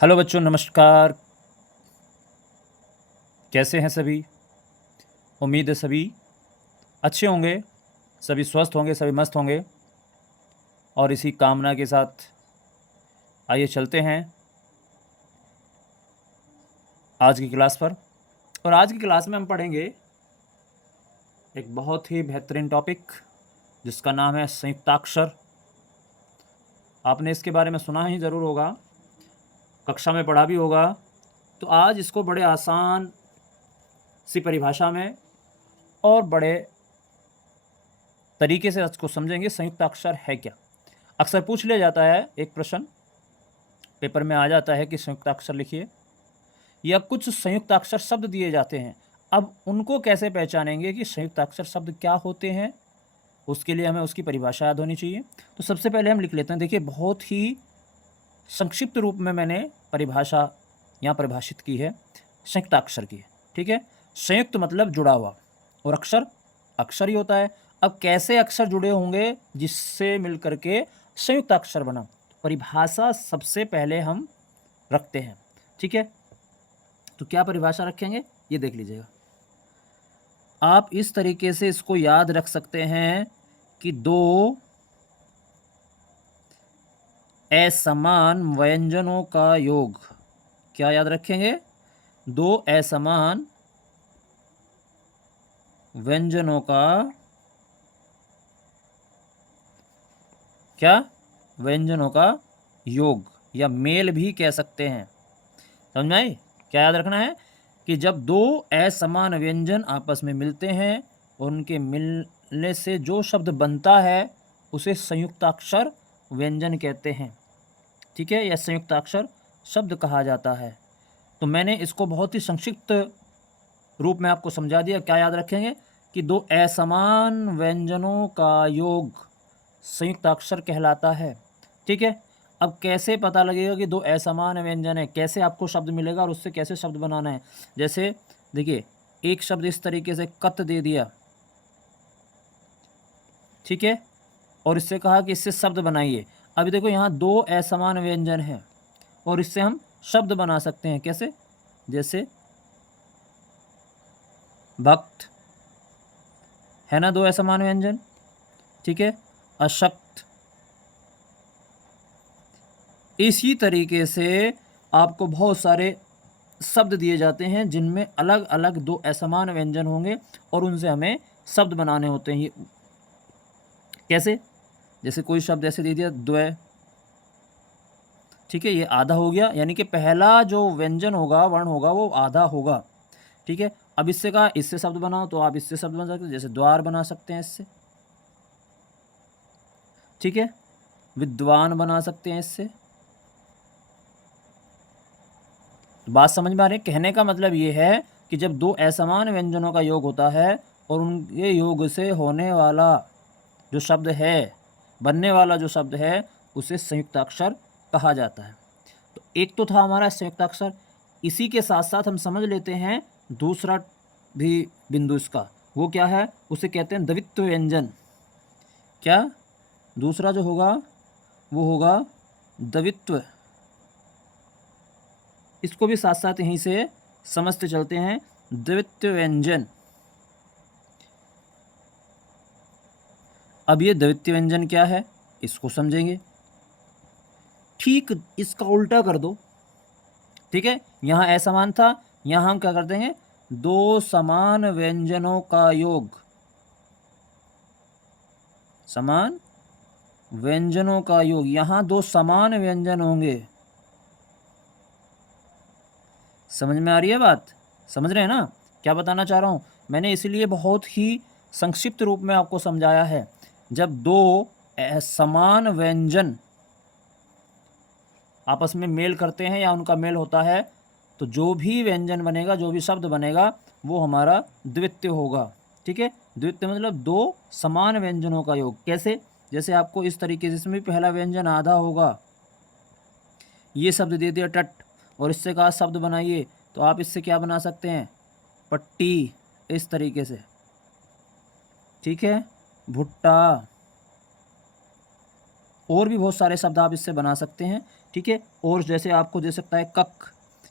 Hello बच्चों, नमस्कार। कैसे हैं सभी? उम्मीद है सभी अच्छे होंगे, सभी स्वस्थ होंगे, सभी मस्त होंगे। और इसी कामना के साथ आइए चलते हैं आज की क्लास पर। और आज की क्लास में हम पढ़ेंगे एक बहुत ही बेहतरीन टॉपिक जिसका नाम है संयुक्ताक्षर। आपने इसके बारे में सुना ही ज़रूर होगा, कक्षा में पढ़ा भी होगा। तो आज इसको बड़े आसान सी परिभाषा में और बड़े तरीके से इसको समझेंगे। संयुक्ताक्षर है क्या? अक्सर पूछ लिया जाता है, एक प्रश्न पेपर में आ जाता है कि संयुक्ताक्षर लिखिए, या कुछ संयुक्ताक्षर शब्द दिए जाते हैं। अब उनको कैसे पहचानेंगे कि संयुक्ताक्षर शब्द क्या होते हैं? उसके लिए हमें उसकी परिभाषा याद होनी चाहिए। तो सबसे पहले हम लिख लेते हैं। देखिए, बहुत ही संक्षिप्त रूप में मैंने परिभाषा यहाँ परिभाषित की है संयुक्ताक्षर की। ठीक है, संयुक्त मतलब जुड़ा हुआ, और अक्षर अक्षर ही होता है। अब कैसे अक्षर जुड़े होंगे जिससे मिल करके संयुक्त अक्षर बना? परिभाषा सबसे पहले हम रखते हैं। ठीक है, तो क्या परिभाषा रखेंगे ये देख लीजिएगा। आप इस तरीके से इसको याद रख सकते हैं कि दो असमान व्यंजनों का योग। क्या याद रखेंगे? दो असमान व्यंजनों का क्या? व्यंजनों का योग, या मेल भी कह सकते हैं। समझ में आई? क्या याद रखना है कि जब दो असमान व्यंजन आपस में मिलते हैं, उनके मिलने से जो शब्द बनता है उसे संयुक्ताक्षर व्यंजन कहते हैं। ठीक है, यह संयुक्ताक्षर शब्द कहा जाता है। तो मैंने इसको बहुत ही संक्षिप्त रूप में आपको समझा दिया। क्या याद रखेंगे कि दो असमान व्यंजनों का योग संयुक्ताक्षर कहलाता है। ठीक है, अब कैसे पता लगेगा कि दो असमान व्यंजन है? कैसे आपको शब्द मिलेगा और उससे कैसे शब्द बनाना है? जैसे देखिए, एक शब्द इस तरीके से कत दे दिया, ठीक है, और इससे कहा कि इससे शब्द बनाइए। अभी देखो, यहाँ दो असमान व्यंजन हैं और इससे हम शब्द बना सकते हैं। कैसे? जैसे भक्त है ना, दो असमान व्यंजन। ठीक है, अशक्त। इसी तरीके से आपको बहुत सारे शब्द दिए जाते हैं जिनमें अलग अलग दो असमान व्यंजन होंगे और उनसे हमें शब्द बनाने होते हैं। ये कैसे? जैसे कोई शब्द ऐसे दे दिया द्वय। ठीक है, ये आधा हो गया, यानी कि पहला जो व्यंजन होगा, वर्ण होगा, वो आधा होगा। ठीक है, अब इससे कहा इससे शब्द बनाओ, तो आप इससे शब्द बना सकते हैं। जैसे द्वार बना सकते हैं इससे। ठीक है, विद्वान बना सकते हैं इससे। तो बात समझ में आ रही है? कहने का मतलब ये है कि जब दो असमान व्यंजनों का योग होता है और उनके योग से होने वाला जो शब्द है, बनने वाला जो शब्द है, उसे संयुक्ताक्षर कहा जाता है। तो एक तो था हमारा संयुक्ताक्षर। इसी के साथ साथ हम समझ लेते हैं दूसरा भी बिंदु इसका। वो क्या है? उसे कहते हैं द्वित्व व्यंजन। क्या? दूसरा जो होगा वो होगा द्वित्व। इसको भी साथ साथ यहीं से समझते चलते हैं, द्वित्व व्यंजन। अब ये द्वित्व व्यंजन क्या है इसको समझेंगे। ठीक इसका उल्टा कर दो। ठीक है, यहाँ असमान था, यहाँ हम क्या कर देंगे? दो समान व्यंजनों का योग। समान व्यंजनों का योग, यहाँ दो समान व्यंजन होंगे। समझ में आ रही है बात? समझ रहे हैं ना क्या बताना चाह रहा हूँ? मैंने इसलिए बहुत ही संक्षिप्त रूप में आपको समझाया है। जब दो समान व्यंजन आपस में मेल करते हैं या उनका मेल होता है, तो जो भी व्यंजन बनेगा, जो भी शब्द बनेगा, वो हमारा द्वित्व होगा। ठीक है, द्वित्व मतलब दो समान व्यंजनों का योग। कैसे? जैसे आपको इस तरीके से, इसमें पहला व्यंजन आधा होगा, ये शब्द दे दिया टट, और इससे कहा शब्द बनाइए, तो आप इससे क्या बना सकते हैं? पट्टी, इस तरीके से। ठीक है, भुट्टा, और भी बहुत सारे शब्द आप इससे बना सकते हैं। ठीक है। और जैसे आपको दे सकता है कक,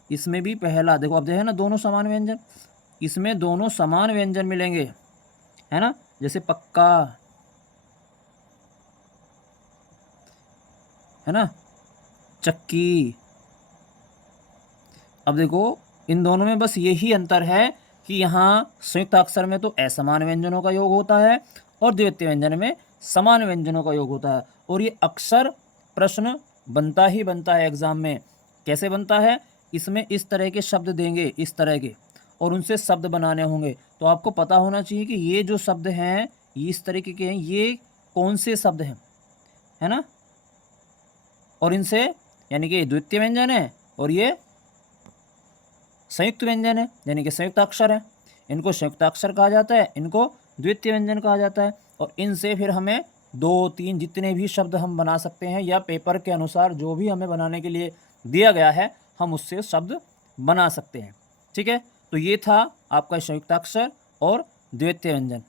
इसमें भी पहला देखो, अब है ना दोनों समान व्यंजन, इसमें दोनों समान व्यंजन मिलेंगे, है ना, जैसे पक्का, है ना, चक्की। अब देखो इन दोनों में बस यही अंतर है कि यहाँ संयुक्त अक्षर में तो असमान व्यंजनों का योग होता है और द्वितीय व्यंजन में समान व्यंजनों का योग होता है। और ये अक्सर प्रश्न बनता ही बनता है एग्जाम में। कैसे बनता है, इसमें इस तरह के शब्द देंगे, इस तरह के, और उनसे शब्द बनाने होंगे। तो आपको पता होना चाहिए कि ये जो शब्द हैं ये इस तरीके के हैं, ये कौन से शब्द हैं, है ना, और इनसे यानी कि द्वितीय व्यंजन है और ये संयुक्त व्यंजन है, यानी कि संयुक्त अक्षर है। इनको संयुक्त अक्षर कहा जाता है, इनको द्वितीय व्यंजन कहा जाता है। और इनसे फिर हमें 2-3 जितने भी शब्द हम बना सकते हैं, या पेपर के अनुसार जो भी हमें बनाने के लिए दिया गया है हम उससे शब्द बना सकते हैं। ठीक है, तो ये था आपका संयुक्त अक्षर और द्वितीय व्यंजन।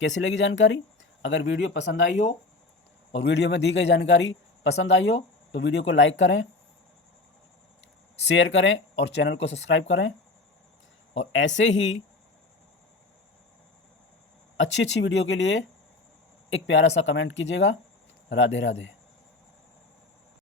कैसी लगी जानकारी? अगर वीडियो पसंद आई हो और वीडियो में दी गई जानकारी पसंद आई हो तो वीडियो को लाइक करें, शेयर करें और चैनल को सब्सक्राइब करें। और ऐसे ही अच्छी अच्छी वीडियो के लिए एक प्यारा सा कमेंट कीजिएगा। राधे राधे।